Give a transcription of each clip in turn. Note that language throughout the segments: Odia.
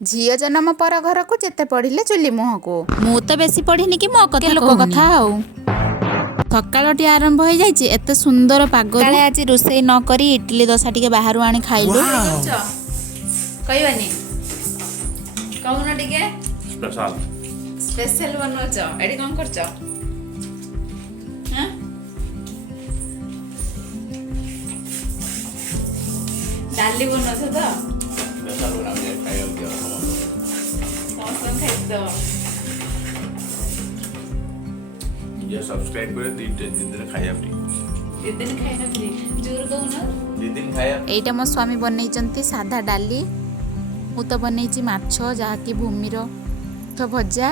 झील जन्म पर घर को जेते पढ़िले चुली मुह को ମୁଁ ତ ବେଶୀ ପଢିନି କି ମୋ କଥା लोक କହୁନି। कथा आउ ସକାଳଟି ଆରମ୍ଭ ହେଇଯାଇଛି ଏତେ ସୁନ୍ଦର ପାଗ। ଆଜି ରୋଷେଇ ନ କରି ଇଟିଲି ଦୋସା ଟିକେ ବାହାରୁ ଆଣି ଖାଇଲୁ। କହିବାନି କହୁନ ଟିକେ ସ୍ପେଶାଲ ସ୍ପେଶାଲ ବନଉଛ ଏଠି କଣ କରୁଛ? ଡାଲି ବନଉଛ ତ ସ୍ପେଶାଲ ବନାଉଛି ଖାଇବାକୁ ଦିଅ ସମସ୍ତଙ୍କୁ ଖାଇଦବ। ନିଜେ ସବସ୍କ୍ରାଇବ করে ଦି ଦିନ ଖାଇବା ଫ୍ରି ଦି ଦିନ ଖାଇନଥିଲି ଜୋର କହୁନ। ଦି ଦିନ ଖାଇବା ଏଇଟା ମୋ ସ୍ୱାମୀ ବନେଇଛନ୍ତି ସାଧା ଡାଲି। ମୁଁ ତ ବନେଇଛି ମାଛ ଯାହାକି ଭୂମିର ଭଜା,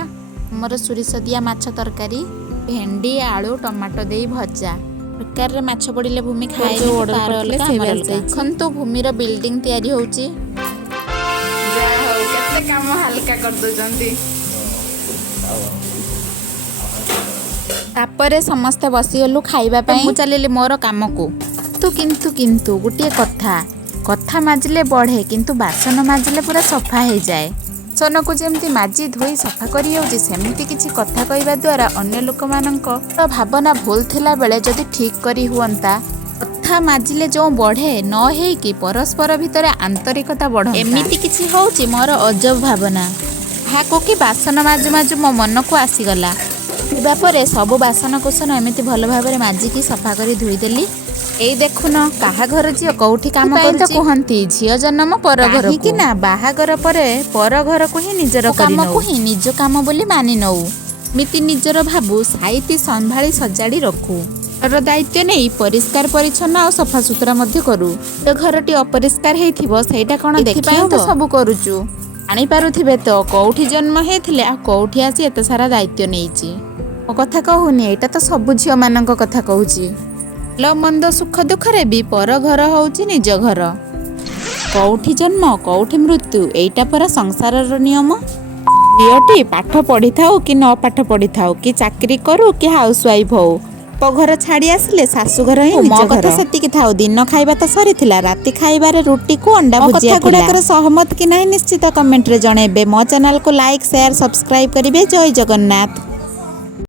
ଆମର ସୋରିଷ ଦିଆ ମାଛ ତରକାରୀ, ଭେଣ୍ଡି ଆଳୁ ଟମାଟୋ ଦେଇ ଭଜା। ତରକାରୀରେ ମାଛ ପଡ଼ିଲେ ଭୂମି ଖାଇଲେ ଦେଖନ୍ତୁ ଭୂମିର ବିଲ୍ଡିଂ ତିଆରି ହେଉଛି। ଯାହା ହଉ କେତେ କାମ ହାଲକା କରିଦଉଛନ୍ତି। ତାପରେ ସମସ୍ତେ ବସିଗଲୁ ଖାଇବା ପାଇଁ। ମୁଁ ଚାଲିଲି ମୋର କାମକୁ। କିନ୍ତୁ ଗୋଟିଏ କଥା ମାଜିଲେ ବଢ଼େ କିନ୍ତୁ ବାସନ ମାଜିଲେ ପୁରା ସଫା ହେଇଯାଏ। ବାସନକୁ ଯେମିତି ମାଜି ଧୋଇ ସଫା କରିହେଉଛି ସେମିତି କିଛି କଥା କହିବା ଦ୍ୱାରା ଅନ୍ୟ ଲୋକମାନଙ୍କ ଭାବନା ଭୁଲ ଥିଲା ବେଳେ ଯଦି ଠିକ୍ କରି ହୁଅନ୍ତା। କଥା ମାଜିଲେ ଯେଉଁ ବଢ଼େ ନ ହେଇକି ପରସ୍ପର ଭିତରେ ଆନ୍ତରିକତା ବଢ଼େ। ଏମିତି କିଛି ହେଉଛି ମୋର ଅଜବ ଭାବନା। ଯାହାକୁ କି ବାସନ ମାଜୁ ମାଜୁ ମୋ ମନକୁ ଆସିଗଲା। ଥିବା ପରେ ସବୁ ବାସନକୁସନ ଏମିତି ଭଲ ଭାବରେ ମାଜିକି ସଫା କରି ଧୋଇଦେଲି। ଏଇ ଦେଖୁନ କାହା ଘର ଝିଅ କୋଉଠି କାମ କରୁଛି। କୁହନ୍ତି ଝିଅ ଜନ୍ମ ପର ଘରକୁ, କି ନା ବାହାଘର ପରେ ପର ଘରକୁ ହିଁ ନିଜର କାମକୁ ହିଁ ନିଜ କାମ ବୋଲି ମାନି ନଉ। ଏମିତି ନିଜର ଭାବୁ ସାଇତି ସମ୍ଭାଳି ସଜାଡ଼ି ରଖୁ। ଘରର ଦାୟିତ୍ୱ ନେଇ ପରିଷ୍କାର ପରିଚ୍ଛନ୍ନ ଆଉ ସଫାସୁତୁରା ମଧ୍ୟ କରୁ। ଘରଟି ଅପରିଷ୍କାର ହେଇଥିବ ସେଇଟା କ'ଣ ଦେଖିପାଇଁ ତ ସବୁ କରୁଛୁ। ଜାଣିପାରୁଥିବେ ତ କୋଉଠି ଜନ୍ମ ହେଇଥିଲେ ଆଉ କୋଉଠି ଆସି ଏତେ ସାରା ଦାୟିତ୍ୱ ନେଇଛି। ମୋ କଥା କହୁନି, ଏଇଟା ତ ସବୁ ଝିଅମାନଙ୍କ କଥା କହୁଛି। ଭଲ ମନ୍ଦ ସୁଖ ଦୁଃଖରେ ବି ପର ଘର ହେଉଛି ନିଜ ଘର। କୋଉଠି ଜନ୍ମ କୋଉଠି ମୃତ୍ୟୁ, ଏଇଟା ପରା ସଂସାରର ନିୟମ। ଝିଅଟି ପାଠ ପଢ଼ିଥାଉ କି ନ ପାଠ ପଢ଼ିଥାଉ, କି ଚାକିରି କରୁ କି ହାଉସ ୱାଇଫ୍ ହଉ, ଘର ଛାଡ଼ି ଆସିଲେ ଶାଶୁଘର ହିଁ ନିଜ ଘର। ମୋ କଥା ସେତିକି ଥାଉ। ଦିନ ଖାଇବା ତ ସରିଥିଲା, ରାତି ଖାଇବାରେ ରୁଟିକୁ ଅଣ୍ଡା ଭୁଜିଆ ଥିଲା। ଗୁଡ଼ାକର ସହମତ କି ନାହିଁ ନିଶ୍ଚିତ କମେଣ୍ଟରେ ଜଣାଇବେ। ମୋ ଚ୍ୟାନେଲକୁ ଲାଇକ୍ ସେୟାର ସବସ୍କ୍ରାଇବ କରିବେ। ଜୟ ଜଗନ୍ନାଥ।